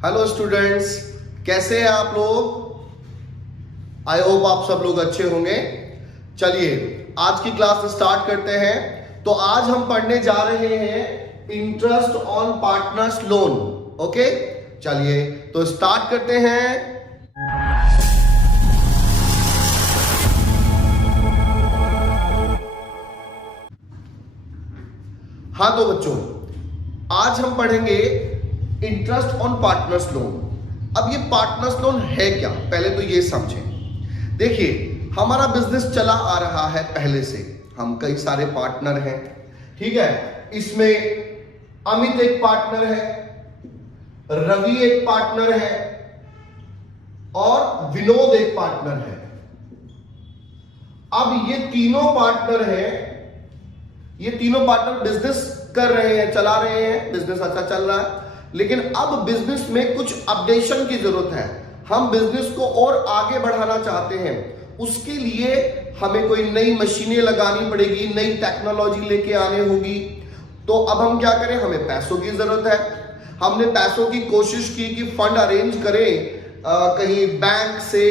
Hello students, कैसे हैं आप लोग? आई होप आप सब लोग अच्छे होंगे। चलिए आज की क्लास स्टार्ट करते हैं। तो आज हम पढ़ने जा रहे हैं interest on partners loan. Okay, चलिए तो स्टार्ट करते हैं। हाँ तो बच्चों, आज हम पढ़ेंगे इंटरेस्ट ऑन पार्टनर्स लोन। अब ये पार्टनर्स लोन है क्या, पहले तो ये समझें। देखिए, हमारा बिजनेस चला आ रहा है पहले से, हम कई सारे पार्टनर हैं, ठीक है। इसमें अमित एक पार्टनर है, रवि एक पार्टनर है और विनोद एक पार्टनर है। अब ये तीनों पार्टनर हैं, ये तीनों पार्टनर बिजनेस कर रहे हैं, चला रहे हैं, बिजनेस अच्छा चल रहा है। लेकिन अब बिजनेस में कुछ अपडेशन की जरूरत है। हम बिजनेस को और आगे बढ़ाना चाहते हैं, उसके लिए हमें कोई नई मशीनें लगानी पड़ेगी, नई टेक्नोलॉजी लेके आनी होगी। तो अब हम क्या करें, हमें पैसों की जरूरत है। हमने पैसों की कोशिश की कि फंड अरेंज करें कहीं बैंक से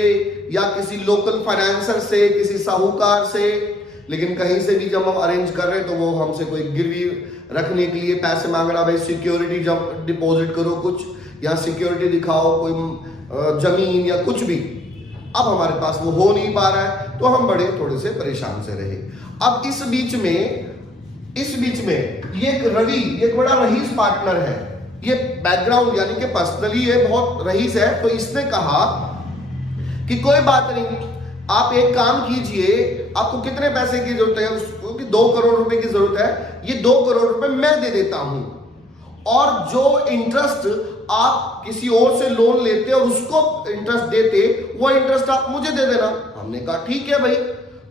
या किसी लोकल फाइनेंसर से, किसी साहूकार से। लेकिन कहीं से भी जब हम अरेंज कर रहे हैं तो वो हमसे कोई गिरवी रखने के लिए पैसे मांग रहा, भाई सिक्योरिटी जब डिपॉजिट करो कुछ, या सिक्योरिटी दिखाओ कोई जमीन या कुछ भी। अब हमारे पास वो हो नहीं पा रहा है, तो हम बड़े थोड़े से परेशान से रहे। अब इस बीच में ये रवि एक बड़ा रईस पार्टनर है। ये बैकग्राउंड यानी कि पर्सनली ये बहुत रईस है। तो इसने कहा कि कोई बात नहीं, आप एक काम कीजिए, आपको कितने पैसे की जरूरत है? उसको कि 2 करोड़ रुपए की जरूरत है, ये 2 करोड़ रुपए मैं दे देता हूं, और जो इंटरेस्ट आप किसी और से लोन लेते और उसको इंटरेस्ट देते, वो इंटरेस्ट आप मुझे दे देना। हमने कहा ठीक है भाई।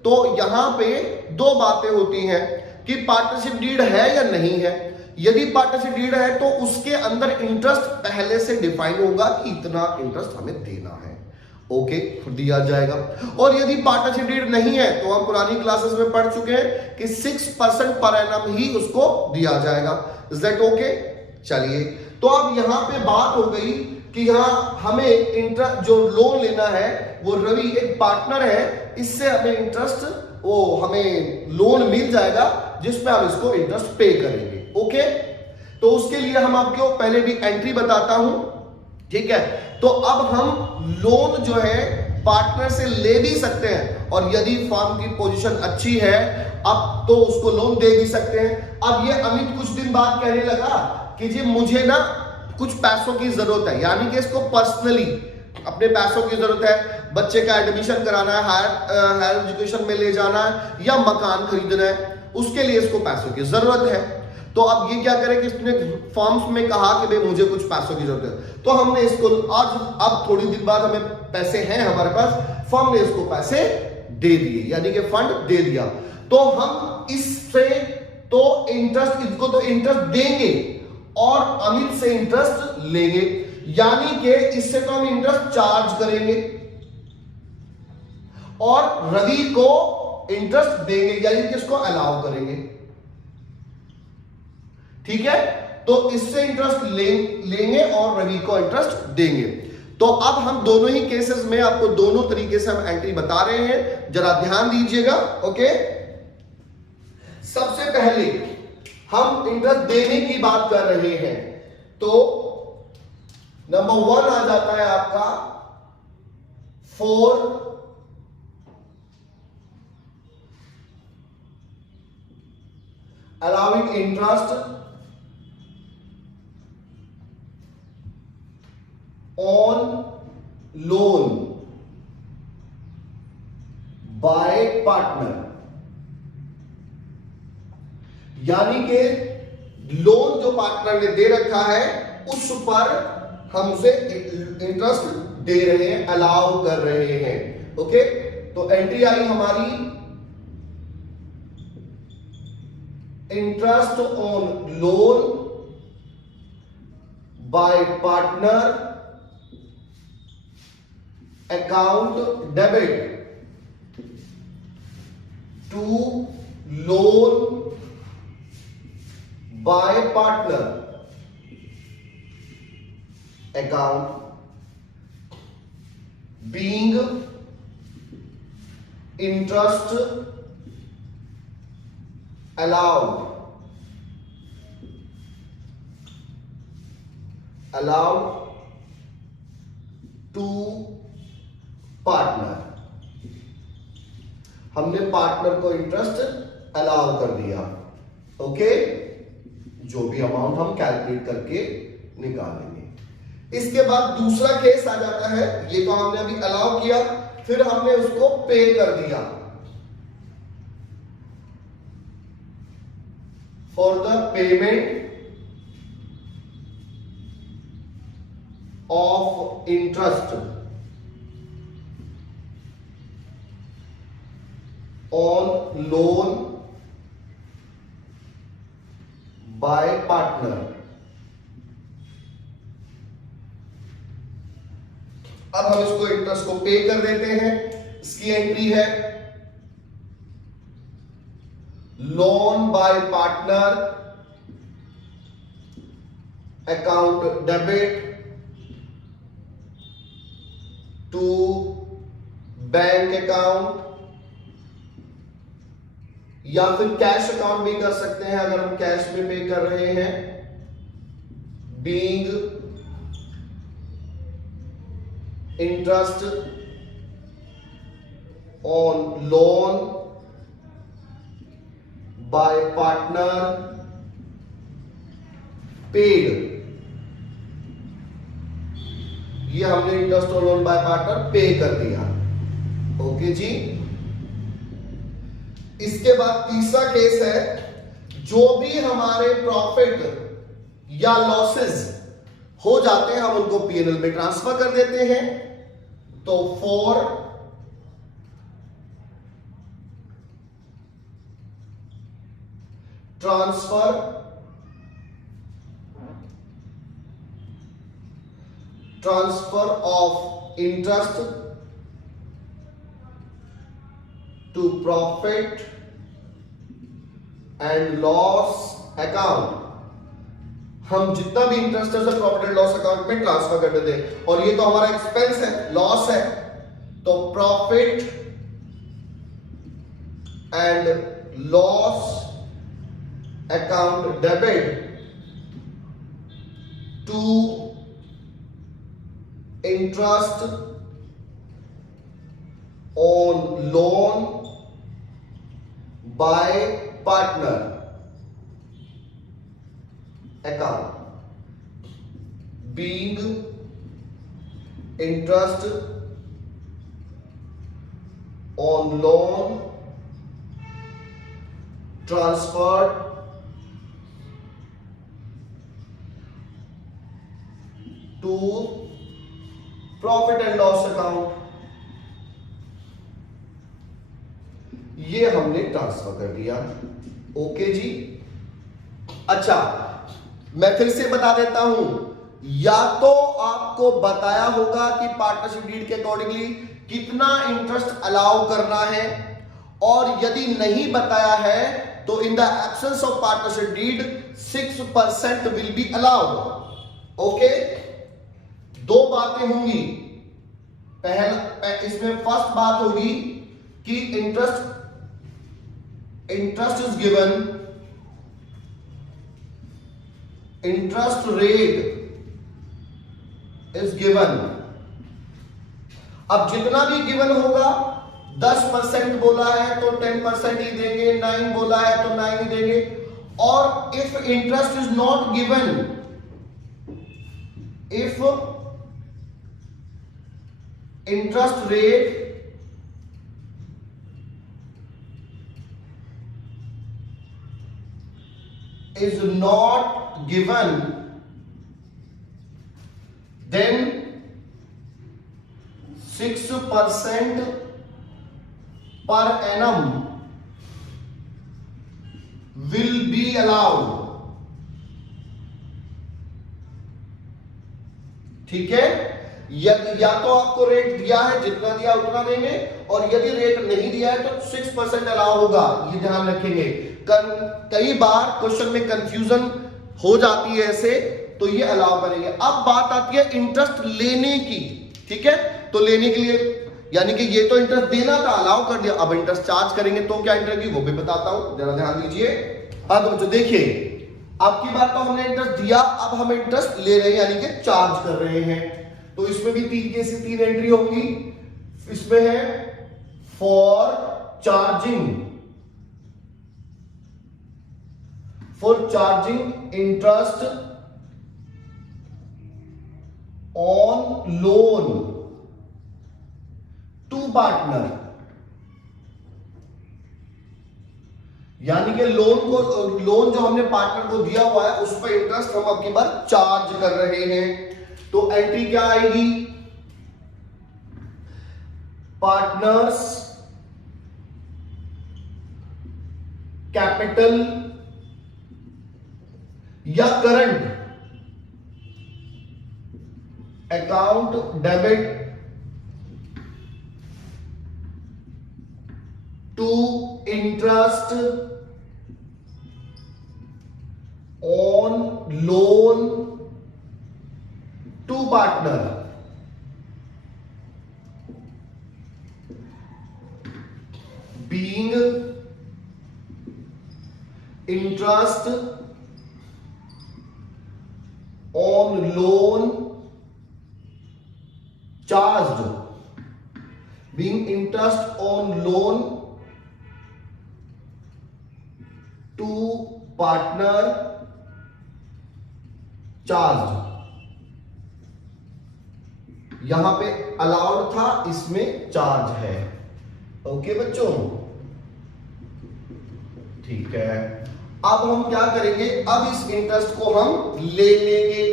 तो यहां पे 2 बातें होती हैं कि पार्टनरशिप डीड है या नहीं है। यदि पार्टनरशिप डीड है तो उसके अंदर इंटरेस्ट पहले से डिफाइन होगा कि इतना इंटरेस्ट हमें देना है, ओके, दिया जाएगा। और यदि पार्टनरशिप डीड नहीं है तो हम पुरानी क्लासेस में पढ़ चुके हैं कि 6% पर एनम ही उसको दिया जाएगा। Is that okay? चलिए, तो अब यहां पे बात हो गई कि यहां हमें इंटरेस्ट जो लोन लेना है, वो रवि एक पार्टनर है, इससे हमें इंटरेस्ट, वो हमें लोन मिल जाएगा जिसमें हम इसको इंटरेस्ट पे करेंगे। ओके, तो उसके लिए हम आपको पहले भी एंट्री बताता हूं, ठीक है। तो अब हम लोन जो है पार्टनर से ले भी सकते हैं, और यदि फर्म की पोजीशन अच्छी है अब तो उसको लोन दे भी सकते हैं। अब ये अमित कुछ दिन बाद कहने लगा कि जी मुझे ना कुछ पैसों की जरूरत है, यानी कि इसको पर्सनली अपने पैसों की जरूरत है। बच्चे का एडमिशन कराना है, हायर एजुकेशन में ले जाना है, या मकान खरीदना है, उसके लिए इसको पैसों की जरूरत है। तो अब ये क्या करे कि इसने फॉर्म्स में कहा कि भाई मुझे कुछ पैसों की जरूरत है, तो हमने इसको आज, अब थोड़ी दिन बाद हमें पैसे हैं हमारे पास, फर्म ने इसको पैसे दे दिए, यानी कि फंड दे दिया। तो हम इससे तो इंटरेस्ट, इसको तो इंटरेस्ट देंगे और अमित से इंटरेस्ट लेंगे, यानी कि इससे तो हम इंटरेस्ट चार्ज करेंगे और रवि को इंटरेस्ट देंगे, यानी कि इसको अलाउ करेंगे, ठीक है। तो इससे इंटरेस्ट लेंगे और रवि को इंटरेस्ट देंगे। तो अब हम दोनों ही केसेस में आपको दोनों तरीके से हम एंट्री बता रहे हैं, जरा ध्यान दीजिएगा। ओके, सबसे पहले हम इंटरेस्ट देने की बात कर रहे हैं, तो नंबर 1 आ जाता है आपका for allowing interest on loan by partner, यानी कि लोन जो पार्टनर ने दे रखा है उस पर हम उसे इंटरेस्ट दे रहे हैं, अलाउ कर रहे हैं। ओके, तो एंट्री आई हमारी interest on loan by partner account debit to loan by partner account being interest allowed to partner। हमने पार्टनर को इंटरेस्ट अलाउ कर दिया। ओके, जो भी अमाउंट हम कैलकुलेट करके निकालेंगे। इसके बाद दूसरा केस आ जाता है, ये तो हमने अभी अलाउ किया, फिर हमने उसको पे कर दिया। For the payment of interest on loan by partner. अब हम इसको इंटरेस्ट को पे कर देते हैं। इसकी एंट्री है loan by partner account debit to bank account, या फिर कैश अकाउंट भी कर सकते हैं अगर हम कैश में पे कर रहे हैं। Being interest on loan by partner paid. ये हमने interest on loan by partner पे कर दिया। ओके जी। इसके बाद तीसरा केस है, जो भी हमारे प्रॉफिट या लॉसेस हो जाते हैं हम उनको पीएनएल में ट्रांसफर कर देते हैं। तो for transfer of interest to profit and loss account, हम जितना भी इंटरेस्ट है उसे प्रॉफिट एंड लॉस अकाउंट में ट्रांसफर कर देते हैं। और ये तो हमारा एक्सपेंस है, लॉस है, तो profit and loss account debit to interest on loan by partner account being interest on loan transferred to profit and loss account. ये हमने ट्रांसफर कर दिया। ओके जी। अच्छा, मैं फिर से बता देता हूं, या तो आपको बताया होगा कि पार्टनरशिप डीड के अकॉर्डिंगली कितना इंटरेस्ट अलाउ करना है, और यदि नहीं बताया है तो in the absence of partnership deed 6% will be allowed. Okay, दो बातें होंगी। पहला, इसमें फर्स्ट बात होगी कि interest is given, interest rate is given. अब जितना भी गिवन होगा, 10% बोला है तो 10% ही देंगे, 9 बोला है तो 9 ही देंगे। और if interest is not given, if interest rate is not given, then 6% per annum will be allowed। ठीक है, यदि या तो आपको रेट दिया है, जितना दिया उतना देंगे, और यदि रेट नहीं दिया है तो 6% अलाउ होगा। ये ध्यान रखेंगे। कई बार क्वेश्चन में कंफ्यूजन हो जाती है ऐसे, तो ये अलाउ करेंगे। अब बात आती है इंटरेस्ट लेने की, ठीक है। तो लेने के लिए यानी कि ये तो इंटरेस्ट देना था, अलाउ कर दिया, अब इंटरेस्ट चार्ज करेंगे तो क्या इंटरेस्ट की वो भी बताता हूं, जरा ध्यान दीजिए। हाँ तो बच्चों देखिए, आपकी बात तो हमने इंटरेस्ट दिया, अब हम इंटरेस्ट ले रहे हैं यानी कि चार्ज कर रहे हैं। तो इसमें भी 3 केस 3 एंट्री होंगी। इसमें है for charging interest on loan to partner, यानी कि लोन जो हमने पार्टनर को दिया हुआ है उस पर इंटरेस्ट हम अब की बार चार्ज कर रहे हैं। तो एंट्री क्या आएगी, पार्टनर्स कैपिटल या current account debit to interest on loan to partner. Being interest on loan charged, being interest on loan to partner charge. यहां पे अलाउड था, इसमें चार्ज है। ओके बच्चों, ठीक है। अब हम क्या करेंगे, अब इस इंटरेस्ट को हम ले लेंगे।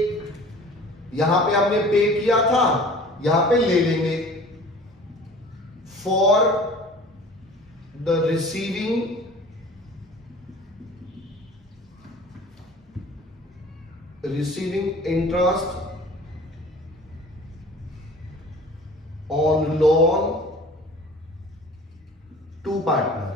यहां पे हमने पे किया था, यहां पे ले लेंगे। For the receiving interest on loan to partner.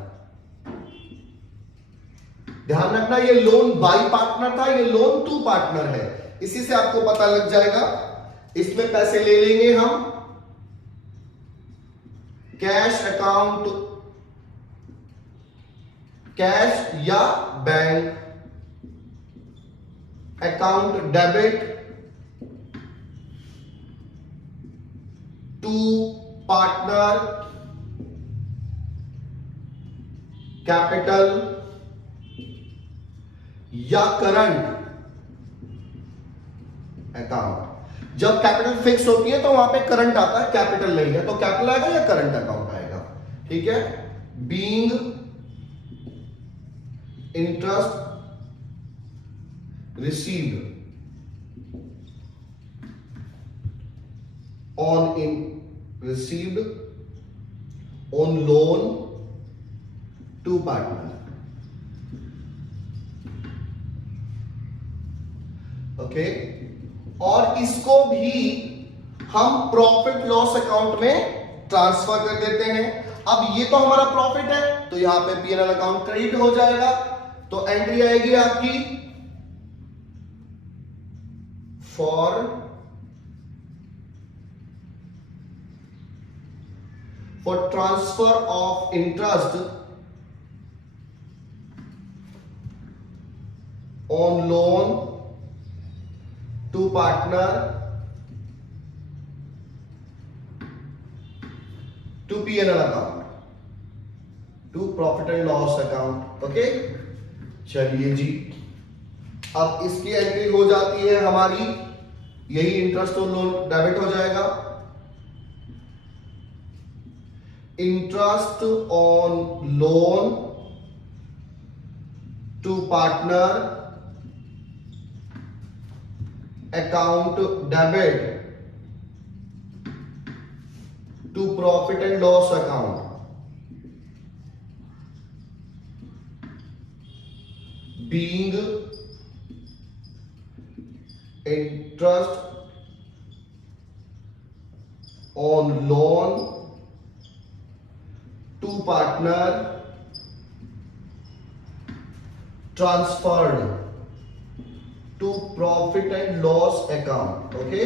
ध्यान रखना, ये लोन बाई पार्टनर था, ये लोन टू पार्टनर है, इसी से आपको पता लग जाएगा। इसमें पैसे ले लेंगे हम कैश अकाउंट, कैश या bank account debit to partner capital या करंट अकाउंट। जब कैपिटल फिक्स होती है तो वहां पे करंट आता है, कैपिटल नहीं है तो कैपिटल आएगा या करंट अकाउंट आएगा, ठीक है। Being interest received on loan to partner। Okay, और इसको भी हम प्रॉफिट लॉस अकाउंट में ट्रांसफर कर देते हैं। अब ये तो हमारा प्रॉफिट है तो यहां पे पीएनएल अकाउंट क्रेडिट हो जाएगा। तो एंट्री आएगी आपकी for transfer of interest on loan to partner to P&L account to profit and loss account। Okay, चलिए जी, अब इसकी एंट्री हो जाती है हमारी, यही इंटरेस्ट ऑन लोन डेबिट हो जाएगा। Interest on loan to partner account debit to profit and loss account. Being interest on loan to partner transferred to profit and loss account. Okay,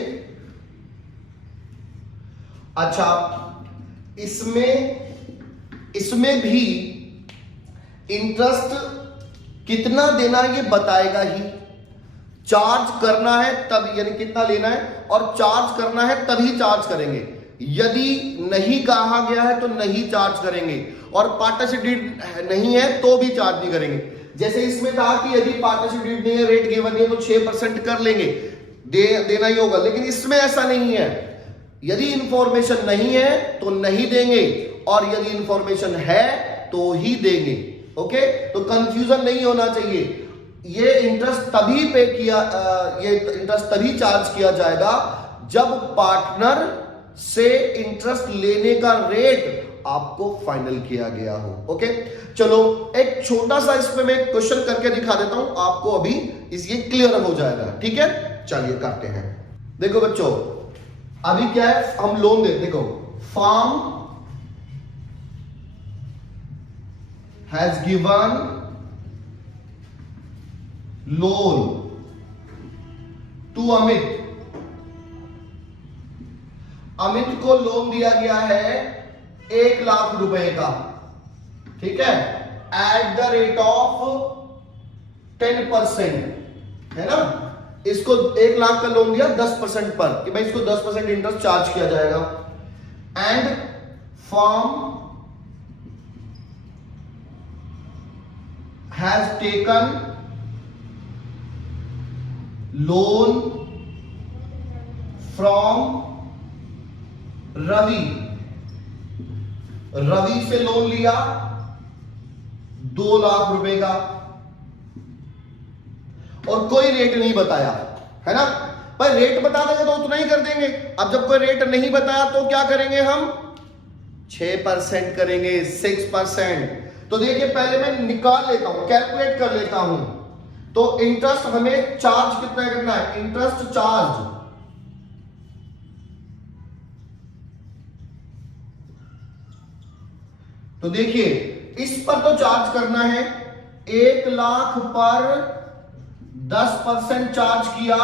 अच्छा, इसमें भी इंटरेस्ट कितना देना है ये बताएगा ही। चार्ज करना है तब, यानी कितना लेना है और चार्ज करना है तभी चार्ज करेंगे। यदि नहीं कहा गया है तो नहीं चार्ज करेंगे, और पार्टनरशिप डीड नहीं है तो भी चार्ज नहीं करेंगे। जैसे इसमें कहा कि यदि पार्टनरशिप डीड नहीं है, रेट गिवन नहीं है, तो 6% कर लेंगे, देना ही होगा। लेकिन इसमें ऐसा नहीं है, यदि इंफॉर्मेशन नहीं है तो नहीं देंगे, और यदि इंफॉर्मेशन है तो ही देंगे। ओके, तो कंफ्यूजन नहीं होना चाहिए। ये इंटरेस्ट तभी पे किया, ये इंटरेस्ट तभी चार्ज किया जाएगा जब पार्टनर से इंटरेस्ट लेने का रेट आपको फाइनल किया गया हो। ओके, चलो एक छोटा सा इसमें मैं क्वेश्चन करके दिखा देता हूं आपको, अभी ये क्लियर हो जाएगा। ठीक है, चलिए करते हैं। देखो बच्चों, अभी क्या है, हम लोन दे, देखो firm has given loan to Amit को लोन दिया गया है 1 लाख रुपए का, ठीक है, एट द रेट ऑफ 10%, है ना। इसको 1 लाख का लोन दिया 10% पर, कि भाई इसको 10% इंटरेस्ट चार्ज किया जाएगा। And firm has taken loan from Ravi से लोन लिया 2 लाख रुपए का, और कोई रेट नहीं बताया, है ना। पर रेट बता देंगे तो उतना ही कर देंगे। अब जब कोई रेट नहीं बताया तो क्या करेंगे हम, 6% करेंगे, 6%। तो देखिए पहले मैं निकाल लेता हूं, कैलकुलेट कर लेता हूं। तो इंटरेस्ट हमें चार्ज कितना करना है, इंटरेस्ट चार्ज तो देखिए इस पर तो चार्ज करना है, 1 लाख पर 10% चार्ज किया।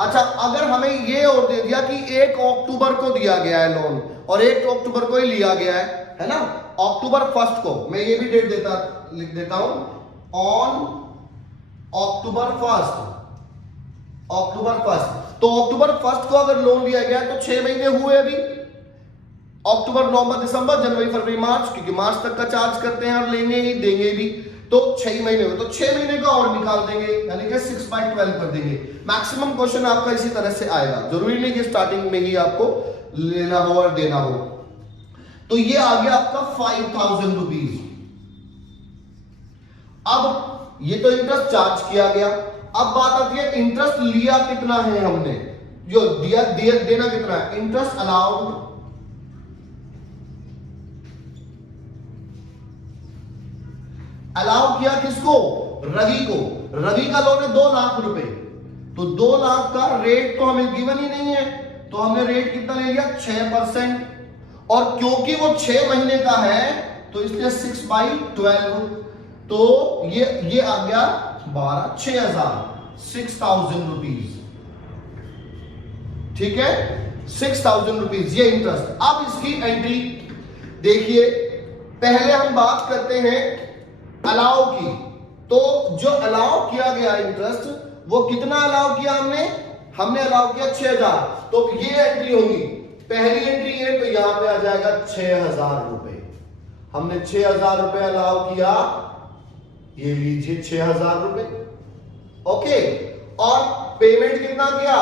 अच्छा, अगर हमें ये और दे दिया कि 1 अक्टूबर को दिया गया है लोन, और 1 अक्टूबर को ही लिया गया है ना, अक्टूबर 1 को, मैं ये भी डेट लिख देता हूं, ऑन अक्टूबर 1। तो अक्टूबर 1 को अगर लोन लिया गया तो 6 महीने हुए अभी, अक्टूबर, नवंबर, दिसंबर, जनवरी, फरवरी, मार्च, क्योंकि मार्च तक का चार्ज करते हैं और लेंगे ही, देंगे भी, तो 6 महीने हुए, तो 6 महीने का और निकाल देंगे, यानी कि 6/12 कर देंगे। मैक्सिमम क्वेश्चन आपका इसी तरह से आएगा, जरूरी नहीं कि स्टार्टिंग में ही आपको लेना हो और देना हो। तो ये आ गया आपका 5000 रुपीज। अब ये तो इंटरेस्ट चार्ज किया गया, अब बात आती है इंटरेस्ट लिया कितना है हमने, जो दिया देना कितना है। इंटरेस्ट अलाउड किया किसको, रवि को। रवि का लोन है 2 लाख रुपए, तो 2 लाख का रेट तो हमें गिवन ही नहीं है, तो हमने रेट कितना ले लिया, 6%। और क्योंकि वो 6 महीने का है तो इसलिए 6/12, तो ये आ गया 6,000 रुपीज, ठीक है, 6,000 रुपीज ये इंटरेस्ट। अब इसकी एंट्री देखिए, पहले हम बात करते हैं अलाउ की। तो जो अलाउ किया गया इंटरेस्ट, वो कितना अलाउ किया हमने अलाउ किया 6,000, तो ये एंट्री होगी, पहली एंट्री है, तो यहां पे आ जाएगा 6,000 रुपए। हमने 6,000 रुपए अलाउ किया, ये लीजिए 6,000 रुपए, ओके। और पेमेंट कितना किया,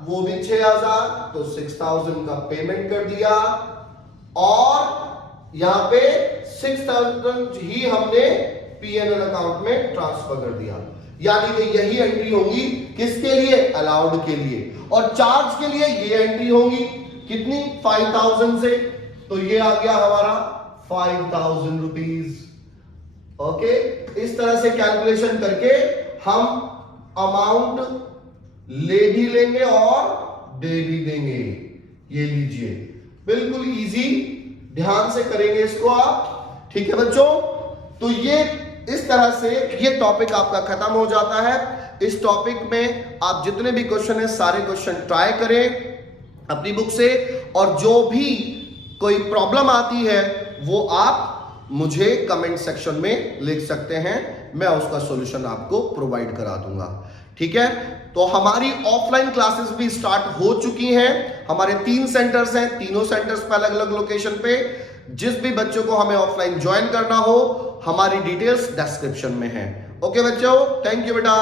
वो भी 6,000, तो 6,000 का पेमेंट कर दिया, और यहां पे 6,000 ही हमने P&L अकाउंट में ट्रांसफर कर दिया। यानी कि यही एंट्री होगी किसके लिए, अलाउड के लिए। और चार्ज के लिए ये एंट्री होगी कितनी, 5,000 से, तो ये आ गया हमारा 5,000 रुपीज, ओके। इस तरह से कैलकुलेशन करके हम अमाउंट ले भी लेंगे और दे भी देंगे। ये लीजिए, बिल्कुल इजी, ध्यान से करेंगे इसको आप, ठीक है बच्चों। तो ये इस तरह से ये टॉपिक आपका खत्म हो जाता है। इस टॉपिक में आप जितने भी क्वेश्चन है सारे क्वेश्चन ट्राई करें अपनी बुक से, और जो भी कोई प्रॉब्लम आती है वो आप मुझे कमेंट सेक्शन में लिख सकते हैं, मैं उसका सॉल्यूशन आपको प्रोवाइड करा दूंगा। ठीक है, तो हमारी ऑफलाइन क्लासेस भी स्टार्ट हो चुकी हैं। हमारे 3 सेंटर्स हैं, तीनों सेंटर्स पे अलग अलग लोकेशन पे। जिस भी बच्चों को हमें ऑफलाइन ज्वाइन करना हो, हमारी डिटेल्स डिस्क्रिप्शन में है। ओके बच्चों, थैंक यू बेटा।